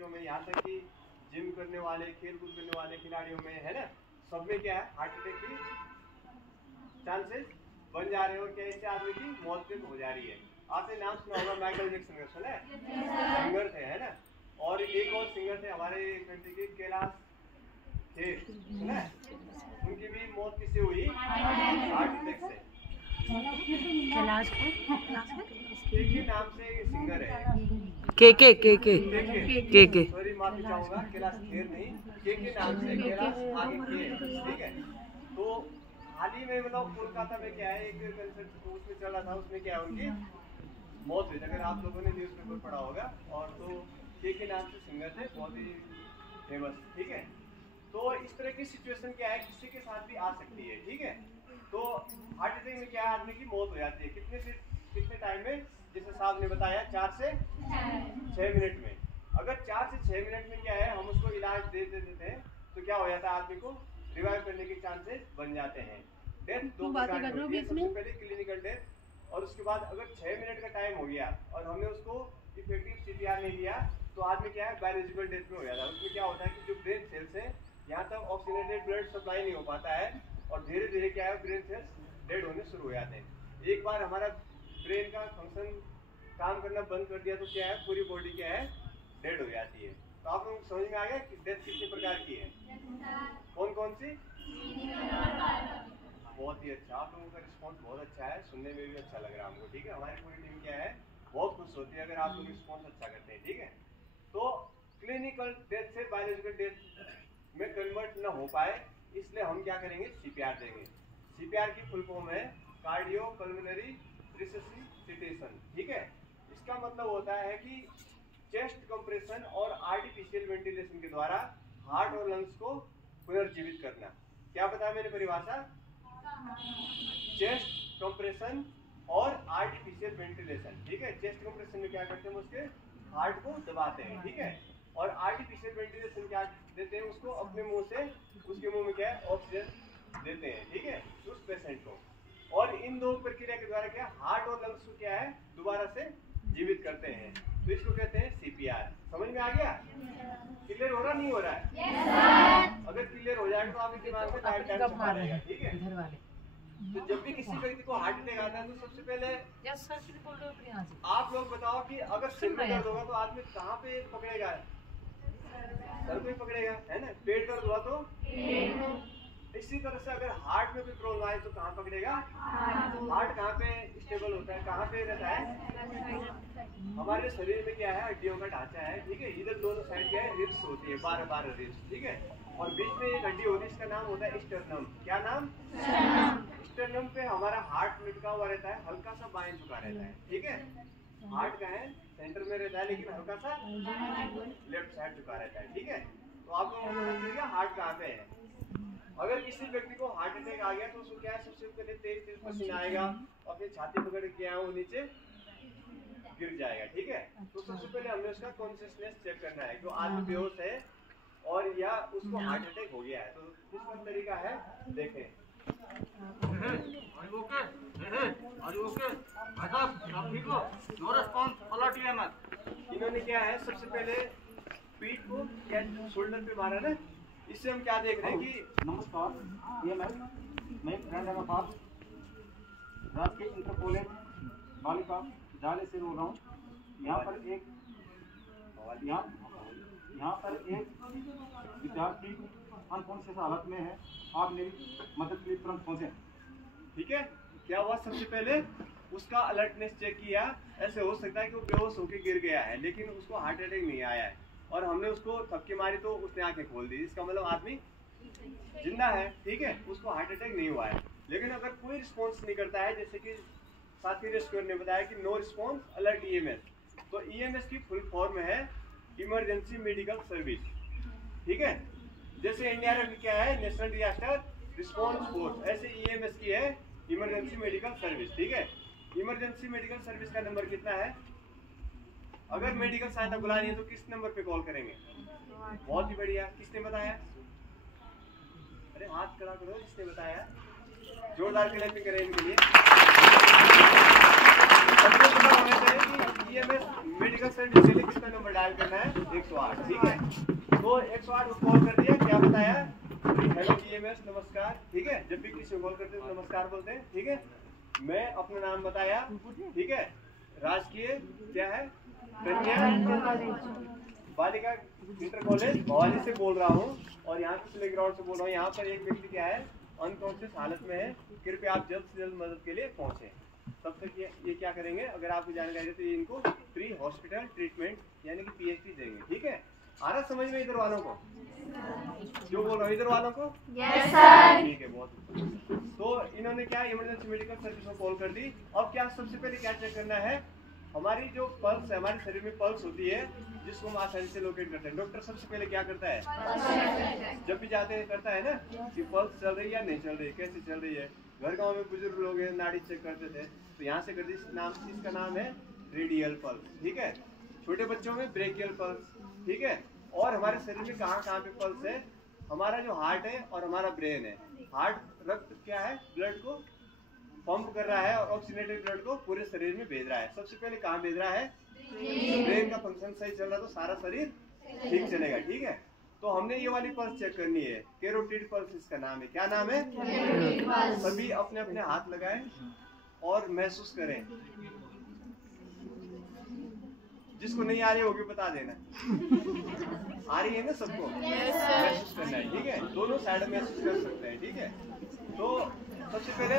बच्चों में, यहाँ तक कि जिम करने वाले, खेल कूद करने वाले खिलाड़ियों में, है ना, सब में क्या है, हार्ट अटैक की चांसेस बन जा रहे हैं और क्या इससे आदमी की मौत भी हो जा रही है। आपने नाम सुना होगा माइकल जैक्सन का, सुना है? सिंगर थे, है ना। और एक और सिंगर थे हमारे कंट्री के, कैलाश खेर, सुना है? उनकी भी मौत किससे हुई? हार्ट अटैक से। कैलाश के नाम से सिंगर है, के सॉरी माफी चाहूंगा, कैलाश खेर नहीं, के नाम से, कैलाश आगे के, ठीक है। तो हाल ही में मतलब कोलकाता में क्या है, एक कंसर्ट उसमें चल रहा था, उसमें क्या है, उनकी मौत हुई। अगर आप लोगों ने न्यूज़पेपर पढ़ा होगा, और तो के नाम से सिंगर थे, बहुत ही फेमस, ठीक है। तो इस तरह की सिचुएशन क्या है, किसी के साथ भी आ सकती है, ठीक है। तो हार्ट अटैक में क्या है, आदमी की मौत हो जाती है कितने टाइम में, जैसे साहब ने बताया 4 से 6 मिनट में। अगर 4 से 6 मिनट में क्या है, हम उसको इलाज दे देते हैं तो क्या हो जाता है, आदमी को रिवाइव करने के चांसेस बन जाते हैं। डेथ 2 प्रकार की होती है, सबसे पहले क्लिनिकल डेथ, और उसके बाद अगर 6 मिनट का टाइम हो गया और हमने उसको इफेक्टिव सीपीआर नहीं दिया तो आदमी क्या है, बायोलॉजिकल डेथ में हो जाता है। उसमें क्या होता है कि जो ब्रेन सेल्स है, यहाँ तक ऑक्सीजनेटेड ब्लड सप्लाई नहीं हो पाता है और धीरे धीरे क्या है, ब्रेन सेल्स डेड होने शुरू हो जाते हैं। एक बार हमारा ब्रेन का फंक्शन काम करना बंद कर दिया तो क्या है, पूरी बॉडी क्या है, डेड हो जाती है। तो आप लोग समझ में आ गया कि डेथ कितने प्रकार की है, कौन कौन सी? बहुत ही अच्छा, आप लोगों का रिस्पॉन्स बहुत अच्छा है, सुनने में भी अच्छा लग रहा है हमको, ठीक है। हमारी पूरी टीम क्या है, बहुत खुश होती है अगर आप लोग रिस्पॉन्स अच्छा करते हैं, ठीक है। तो क्लिनिकल डेथ से बायोलॉजिकल डेथ में कन्वर्ट न हो पाए, इसलिए हम क्या करेंगे, सीपीआर देंगे। सीपीआर की फुल फॉर्म है कार्डियो पल्मोनरी रिससिटेशन, ठीक है। इसका मतलब होता है कि चेस्ट कंप्रेशन और आर्टिफिशियल वेंटिलेशन के द्वारा हार्ट और लंग्स को पुनर्जीवित करना। क्या बताया मैंने परिभाषा? चेस्ट कंप्रेशन और आर्टिफिशियल वेंटिलेशन, ठीक है। चेस्ट कंप्रेशन में क्या करते हैं, उसके हार्ट को दबाते हैं, ठीक है। और आर्टिफिशियल वेंटिलेशन क्या देते हैं, उसको अपने मुंह से, उसके मुंह में क्या है, ऑक्सीजन देते हैं, ठीक है, उस पेशेंट को। और इन दो प्रक्रिया के द्वारा क्या, हार्ट और लंग्स को क्या है, दोबारा से जीवित करते हैं। तो इसको कहते हैं सीपीआर। समझ में आ गया? क्लियर हो रहा, नहीं हो रहा है? अगर क्लियर हो जाएगा तो आपके दिमाग में टाइम छपा रहेगा, ठीक है। तो जब भी किसी व्यक्ति को हार्ट अटैक आता है तो सबसे पहले आप लोग बताओ कि अगर सिर में दर्द होगा तो आदमी कहाँ पे पकड़ेगा? सर पे पकड़ेगा, है ना। पेट दर्द हुआ तो इसी तरह से अगर हार्ट में कोई प्रॉब्लम आए तो कहाँ पकड़ेगा? हार्ट कहाँ पे स्टेबल होता है, कहाँ पे रहता है? हमारे शरीर में क्या है, हड्डियों का ढांचा है, ठीक है। इधर दोनों साइड क्या है, रिब्स होती है, 12 रिब्स, ठीक है। और बीच में एक हड्डी होती है, इसका नाम होता है स्टर्नम। क्या नाम? स्टर्नम पे हमारा हार्ट लटका हुआ रहता है, हल्का सा बाएं झुका रहता है, ठीक है। हार्ट का है सेंटर में रहता है लेकिन हल्का सा लेफ्ट साइड झुका रहता है, ठीक है। तो आप लोगों को समझ लीजिएगा हार्ट कहाँ पे है। अगर किसी व्यक्ति को हार्ट अटैक आ गया तो उसको क्या है, सबसे पहले तेज पसीना आएगा, अपनी छाती पकड़ के वो नीचे गिर जाएगा, ठीक है। तो सबसे पहले हमने उसका कॉन्शियसनेस चेक करना है, जो आदमी बेहोश है और या उसको हार्ट अटैक हो गया है। तो दूसरा तरीका है, देखें। इन्होंने क्या है, सबसे पहले पीठ को या शोल्डर पे मारा ना, इससे हम क्या देख रहे हैं कि नमस्कार, ये मैं फ्रेंड है पास रात के इंटरपोलेट बालिका जाले से रो रहा हूँ। यहाँ पर एक विद्यार्थी अनकॉन्शियस हालत में है, आप मेरी मदद के लिए तुरंत पहुँचे, ठीक है। क्या हुआ, सबसे पहले उसका अलर्टनेस चेक किया। ऐसे हो सकता है कि वो बेहोश होकर गिर गया है लेकिन उसको हार्ट अटैक नहीं आया है, और हमने उसको थपकी मारी तो उसने आंखें खोल दी, इसका मतलब आदमी जिंदा है, ठीक है, उसको हार्ट अटैक नहीं हुआ है। लेकिन अगर कोई रिस्पॉन्स नहीं करता है, जैसे कि साथी रेस्क्यूअर ने बताया कि नो रिस्पॉन्स अलर्ट ईएमएस, तो ईएमएस की फुल फॉर्म है इमरजेंसी मेडिकल सर्विस, ठीक है। जैसे एनडीआरएफ क्या है, नेशनल डिजास्टर रिस्पॉन्स फोर्स, ऐसे ईएमएस की है इमरजेंसी मेडिकल सर्विस, ठीक है। इमरजेंसी मेडिकल सर्विस का नंबर कितना है? अगर मेडिकल सहायता बुलानी है तो किस नंबर पे कॉल करेंगे? बहुत ही बढ़िया, किसने बताया? अरे हाथ खड़ा करो जिसने बताया, जोरदार क्लैपिंग करें इनके लिए। सबको पता होना चाहिए कि ईएमएस मेडिकल सर्विस के लिए कितना नंबर डायल करना है, 108, ठीक है। तो 108 को कॉल कर दिया, क्या बताया, हेलो ईएमएस नमस्कार, ठीक है। जब भी किसी को कॉल करते हैं तो नमस्कार बोलते हैं, ठीक है। मैं अपना नाम बताया, ठीक है। राजकीय क्या है, कन्या बालिका इंटर कॉलेज भवाली से बोल रहा हूँ और यहाँ पे प्लेग्राउंड से बोल रहा हूँ। यहाँ पर एक व्यक्ति क्या है, अनकॉन्शियस हालत में है, कृपया आप जल्द से जल्द मदद के लिए पहुँचे। तब तक ये क्या करेंगे, अगर आपको जानकारी है तो ये इनको फ्री हॉस्पिटल ट्रीटमेंट यानी कि पीएचडी देंगे, ठीक है। आ रहा समझ में इधर वालों को, जो बोल रहा हूँ इधर वालों को? Yes sir. ठीक है, बहुत अच्छा। तो इन्होंने क्या इमरजेंसी मेडिकल सर्विस को कॉल कर दी। अब क्या सबसे पहले क्या चेक करना है, हमारी जो पल्स है, हमारे शरीर में पल्स होती है जिसको हम आसानी से लोकेट करते हैं। डॉक्टर सबसे पहले क्या करता है, जब भी जाते हैं करता है ना कि पल्स चल रही है या नहीं चल रही है, कैसे चल रही है। घर गाँव में बुजुर्ग लोग हैं, नाड़ी चेक करते थे तो यहाँ से कर दी। इसका नाम है रेडियल पल्स, ठीक है। छोटे बच्चों में ब्रेकियल पल्स, ठीक है। और हमारे शरीर में कहाँ कहाँ पे पल्स है, हमारा जो हार्ट है और हमारा ब्रेन है। हार्ट रक्त क्या है, ब्लड को पंप कर रहा है और ऑक्सीजनेटेड ब्लड को पूरे शरीर में भेज रहा है। सबसे पहले कहाँ भेज रहा है, ब्रेन का फंक्शन सही चल रहा है तो सारा शरीर ठीक चलेगा, ठीक है। तो हमने ये वाली पल्स चेक करनी है, कैरोटिड पल्स इसका नाम है। क्या नाम है, सभी अपने अपने हाथ लगाएं और महसूस करें। जिसको नहीं आ रही होगी बता देना, आ रही है ना सबको? महसूस करना है, ठीक है। दोनों साइड में महसूस कर सकते हैं, ठीक है। तो सबसे पहले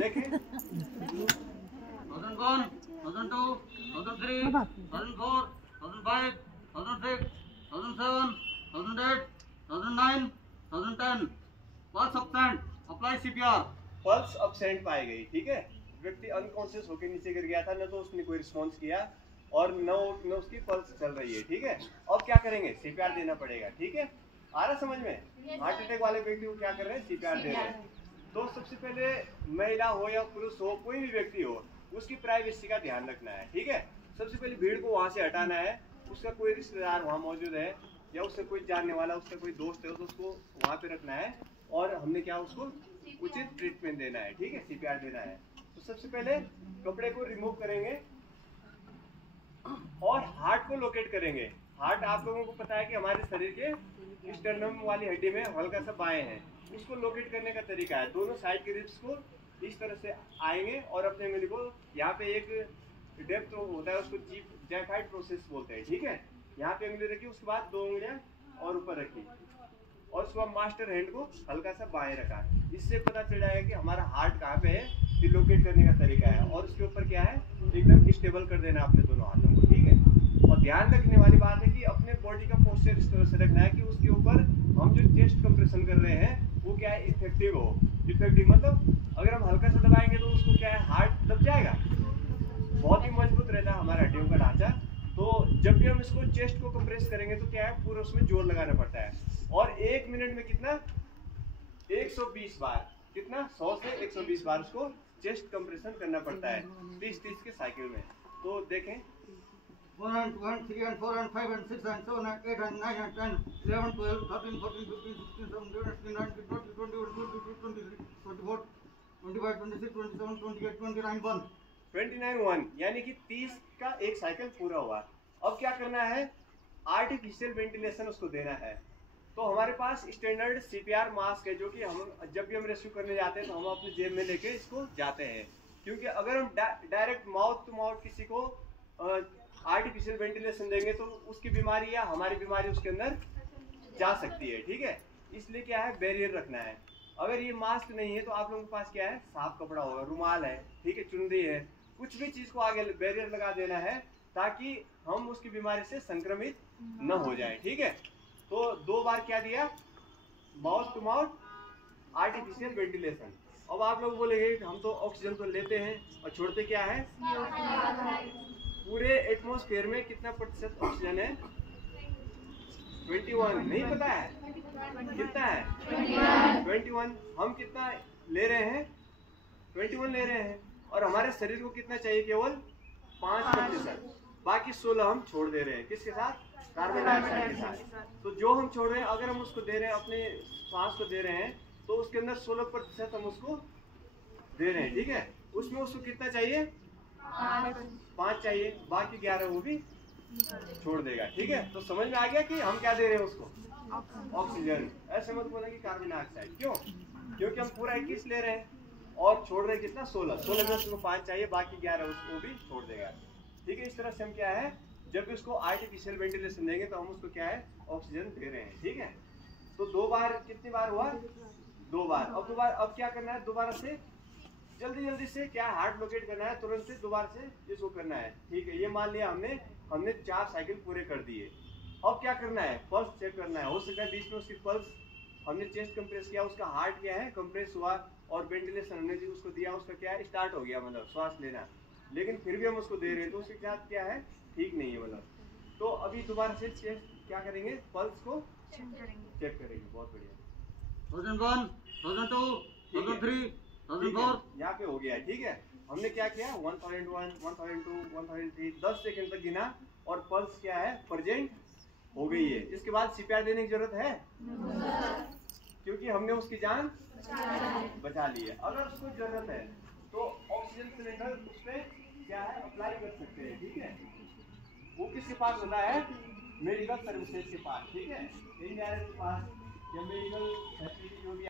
देखें 1001, 1002, 1003, 1004, 1005, 1006, 1007, 1008, 1009, 1010. Pulse absent. Apply CPR. Pulse absent पाई गई, ठीक है। व्यक्ति अनकॉन्शियस होकर नीचे गिर गया था, न तो उसने कोई रिस्पॉन्स किया और न उसकी पल्स चल रही है, ठीक है। अब क्या करेंगे, सीपीआर देना पड़ेगा, ठीक है। आ रहा समझ में? हार्ट अटैक वाले व्यक्ति को क्या कर रहे हैं, सीपीआर दे रहे हैं। तो सबसे पहले महिला हो या पुरुष हो, कोई भी व्यक्ति हो, उसकी प्राइवेसी का ध्यान रखना है, ठीक है। सबसे पहले भीड़ को वहां से हटाना है। उसका कोई रिश्तेदार वहाँ मौजूद है या उससे कोई जानने वाला, उसका कोई दोस्त है तो उसको वहाँ पे रखना है और हमने क्या उसको उचित ट्रीटमेंट देना है, ठीक है, सीपीआर देना है। तो सबसे पहले कपड़े को रिमूव करेंगे और हार्ट को लोकेट करेंगे। हार्ट आप लोगों को पता है कि हमारे शरीर के स्टर्नम वाली हड्डी में हल्का सा बाएं है। उसको लोकेट करने का तरीका है, दोनों साइड के रिब्स को इस तरह से आएंगे और अपने उंगली को यहाँ पे एक डेप्थ होता है, उसको जैकाइड प्रोसेस बोलते हैं, ठीक है। यहाँ पे उंगली रखी, उसके बाद 2 उंगलियां और ऊपर रखी और उसके बाद मास्टर हैंड को हल्का सा बाएं रखा। इससे पता चल जाएगा कि हमारा हार्ट कहाँ पे है, फिर लोकेट करने का तरीका है। और उसके ऊपर क्या है, एकदम स्टेबल कर देना अपने दोनों हाथों को, ठीक है। और ध्यान रखने वाली बात है कि अपने बॉडी का पोस्चर इस तरह से रखना है कि उसके ऊपर हम जो चेस्ट कंप्रेशन कर रहे हैं वो क्या है, इफेक्टिव हो। इफेक्टिव मतलब अगर हम हल्का सा दबाएंगे तो उसको क्या है, हार्ट दब जाएगा। बहुत ही मजबूत रहता है हमारा हड्डियों का ढांचा। तो जब भी हम इसको चेस्ट को कंप्रेस करेंगे तो क्या है, पूरा उसमें जोर लगाना पड़ता है। और 1 मिनट में कितना, 120 बार, कितना 100 से 120 बार उसको चेस्ट कंप्रेशन करना पड़ता है 30-30 के साइकिल में। तो देखें 1 and 2 and 3 and 4 and 5 and 6 and 7 and 8 and 9 and 10, 11, 12, 13, 14, 15, 16, 17, 18, 19, 20, 21, 22, 23, 24, 25, 26, 27, 28, 29, 1. 29 यानी कि 30 का एक साइकिल पूरा हुआ। अब क्या करना है, आर्टिफिशियल वेंटिलेशन उसको देना है। तो हमारे पास स्टैंडर्ड सीपीआर मास्क है जो कि हम जब भी हम रेस्क्यू करने जाते हैं तो हम अपने जेब में लेके इसको जाते हैं, क्योंकि अगर हम डायरेक्ट माउथ टू माउथ किसी को आर्टिफिशियल वेंटिलेशन देंगे तो उसकी बीमारी या हमारी बीमारी उसके अंदर जा सकती है, ठीक है। इसलिए क्या है, बैरियर रखना है। अगर ये मास्क नहीं है तो आप लोगों के पास क्या है, साफ कपड़ा होगा, रुमाल है, ठीक है, चुनरी है, कुछ भी चीज को आगे बैरियर लगा देना है ताकि हम उसकी बीमारी से संक्रमित न हो जाए, ठीक है। तो 2 बार क्या दिया, mouth to mouth artificial ventilation. अब आप लोग बोलेंगे हम तो ऑक्सीजन तो लेते हैं और छोड़ते क्या है, पूरे एटमॉस्फेयर में कितना प्रतिशत ऑक्सीजन है, 21। नहीं पता है कितना है, 21। हम कितना ले रहे हैं, 21 ले रहे हैं। और हमारे शरीर को कितना चाहिए, केवल 5%। बाकी 16 हम छोड़ दे रहे हैं, किसके साथ, कार्बन डाइऑक्साइड के साथ। तो जो हम छोड़ रहे हैं, अगर हम उसको दे रहे हैं, अपने श्वास को दे रहे हैं, तो उसके अंदर 16% हम उसको दे रहे हैं, ठीक है। उसमें उसको कितना चाहिए? 5 चाहिए, बाकी 11 वो भी छोड़ देगा। ठीक है, तो समझ में आ गया कि हम क्या दे रहे हैं उसको? ऑक्सीजन। ऐसे मत बोले कि कार्बन डाइऑक्साइड। क्यों? क्योंकि हम पूरा 21 ले रहे हैं और छोड़ रहे हैं कितना? 16 में उसको 5 चाहिए, बाकी 11 उसको भी छोड़ देगा। ठीक है, इस तरह से हम क्या है, जब भी उसको आर्टिफिशियल वेंटिलेशन देंगे तो हम उसको क्या है? ऑक्सीजन दे रहे हैं। ठीक है, तो 2 बार, कितनी बार हुआ? 2 बार। अब दोबारा, अब क्या करना है? दोबारा से जल्दी से क्या हार्ट लोकेट करना है, तुरंत से दोबारा से इसको करना है। ठीक है, ये मान लिया हमने 4 साइकिल पूरे कर दिए। अब क्या करना है? पल्स चेक करना है। हो सकता है बीच में उसकी पल्स, हमने चेस्ट कंप्रेस किया, उसका हार्ट क्या है? कंप्रेस हुआ, और वेंटिलेशन हमने जो उसको दिया उसका क्या है? स्टार्ट हो गया, मतलब श्वास लेना, लेकिन फिर भी हम उसको दे रहे हैं तो उसके साथ क्या है? ठीक नहीं है मतलब। तो अभी दोबारा से चेस्ट क्या करेंगे? पल्स को चेक करेंगे। बहुत बढ़िया। 1001, 1002, 1003, 1004। यहाँ पे हो गया। ठीक है, हमने क्या किया? 1001, 1002, 1003, 10 सेकंड तक गिना और पल्स क्या है? प्रेजेंट हो गई है। इसके बाद सीपीआर देने की जरूरत है? क्योंकि हमने उसकी जान बचा ली है। अगर उसको जरूरत है तो ऑक्सीजन सिलेंडर उस पर क्या है? अप्लाई कर सकते हैं। ठीक है, वो किसके पास होता है? मेडिकल सर्विसेज के पास। ठीक है, के पास या मेडिकल फैसिलिटी जो भी